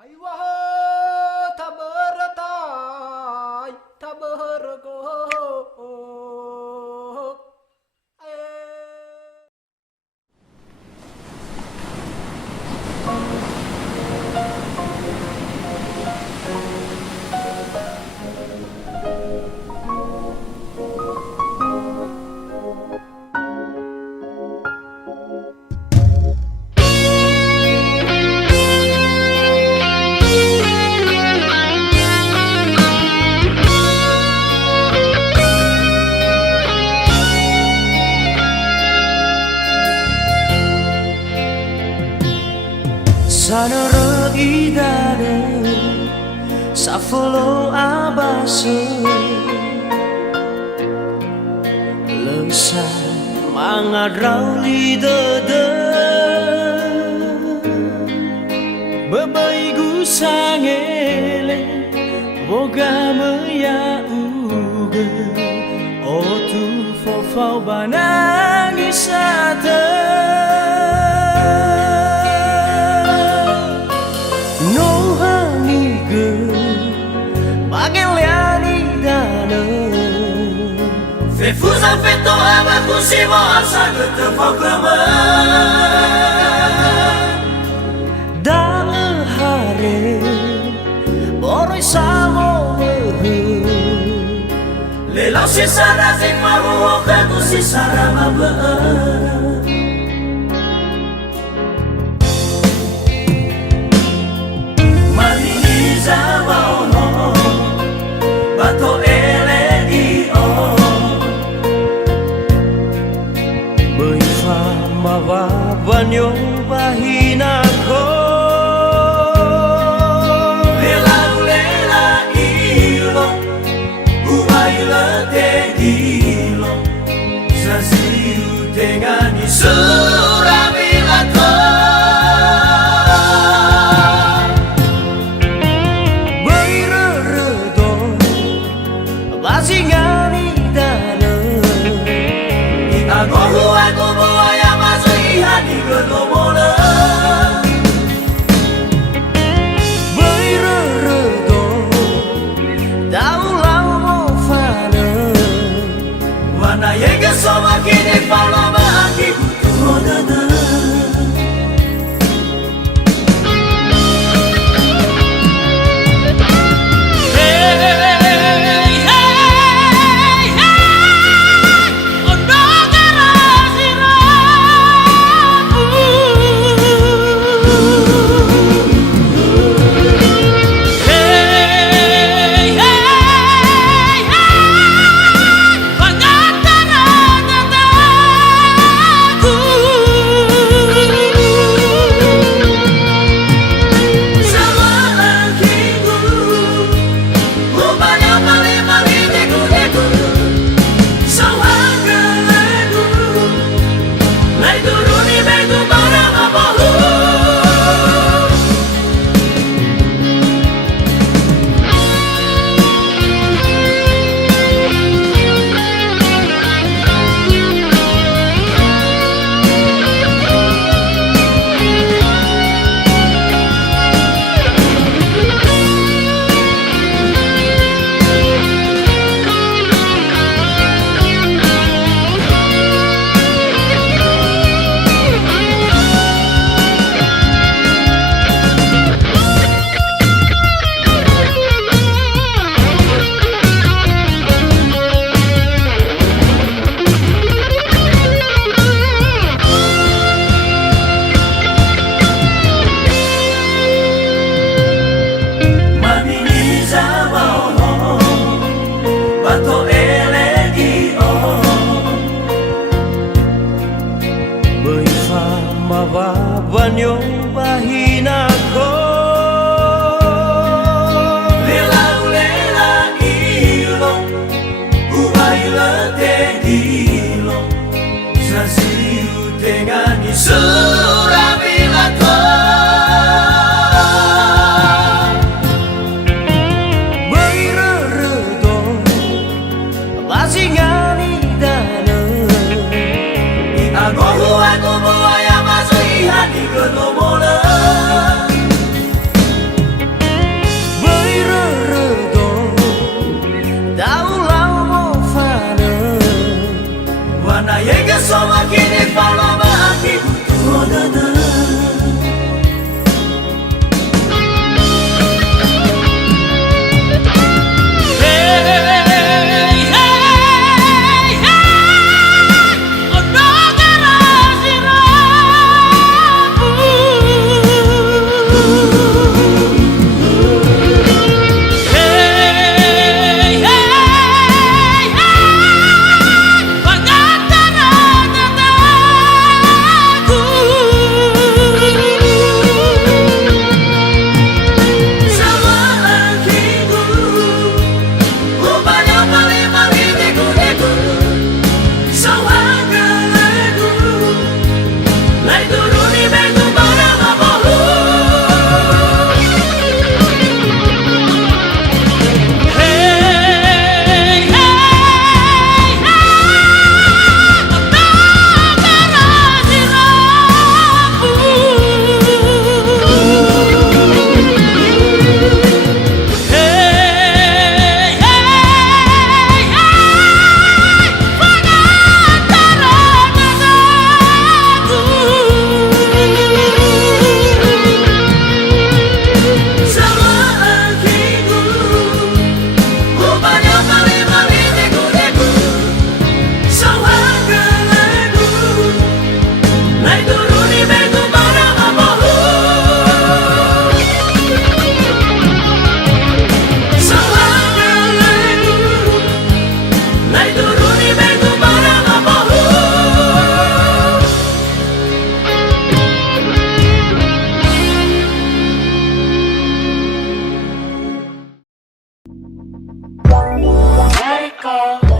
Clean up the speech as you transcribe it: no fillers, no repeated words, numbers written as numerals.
Hay wah tabaratai tabargo Sanara idane safolo abase lesa mangadrau lidede bebai gusangele boga meya uge otu fofau banangisate Fais-vous fait ton rêve pour si bon ça que te faut comme Dan hare boroi samo Les lancer sarà c'est pas vous que tu si sarà ma Maniza wa ono bato Mawabanyo bahinako Lela ilo Ubaila te ilo Sasiu tengani surabilato Baireredo Basingani dana Aku buaya hati kedomola Baireredo Daulau mo fana Wana yega soma kini palama Aki butuh dada Mawabanyo bahinako Lela ilo Ubaila te ilo Sasiu tengani surabilato Baireredo Basingani dana Aku buaya masuk hati kedomola ha